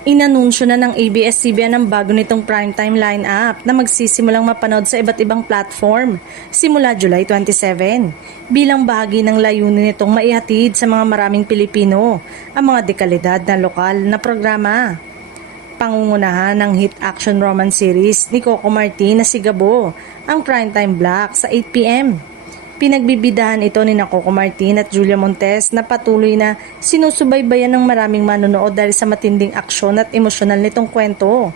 Inanunsyo na ng ABS-CBN ang bago nitong primetime lineup na magsisimulang mapanood sa iba't ibang platform simula July 27 bilang bahagi ng layunin nitong maihatid sa mga maraming Pilipino ang mga dekalidad na lokal na programa. Pangungunahan ng hit action romance series ni Coco Martin na si Gabo ang primetime block sa 8 p.m. Pinagbibidahan ito ni Coco Martin at Julia Montes na patuloy na sinusubaybayan ng maraming manonood dahil sa matinding aksyon at emosyonal nitong kwento.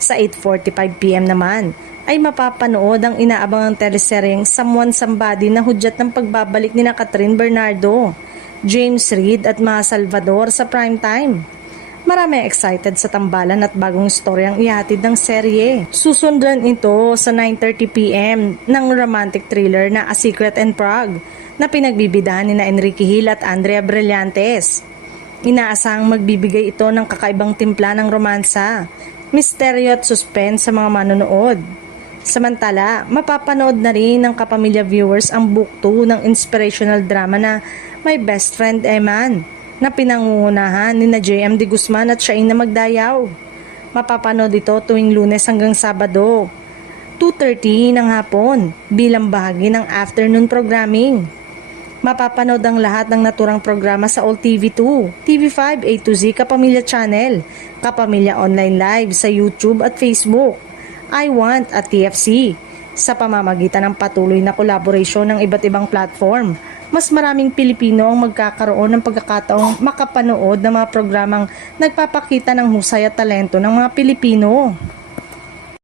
Sa 8:45 p.m. naman ay mapapanood ang inaabangang teleseryeng Someone Somebody na hudyat ng pagbabalik ni Catherine Bernardo, James Reid at Maha Salvador sa primetime. Marami excited sa tambalan at bagong storyang ihatid ng serye. Susundan ito sa 9:30 p.m. ng romantic thriller na A Secret in Prague na pinagbibidahan ni Enrique Hill at Andrea Brillantes. Inaasahang magbibigay ito ng kakaibang timpla ng romansa, misteryo at suspense sa mga manonood. Samantala, mapapanood na rin ng kapamilya viewers ang book 2 ng inspirational drama na My Best Friend Eman na pinangungunahan ni JM De Guzman at Shain na Magdayaw. Mapapanood ito tuwing Lunes hanggang Sabado, 2:30 ng hapon bilang bahagi ng afternoon programming. Mapapanood ang lahat ng naturang programa sa All TV2, TV5, A to Z Kapamilya Channel, Kapamilya Online Live sa YouTube at Facebook, I Want at TFC. Sa pamamagitan ng patuloy na collaboration ng iba't ibang platform, mas maraming Pilipino ang magkakaroon ng pagkakataong makapanood ng mga programang nagpapakita ng husay at talento ng mga Pilipino.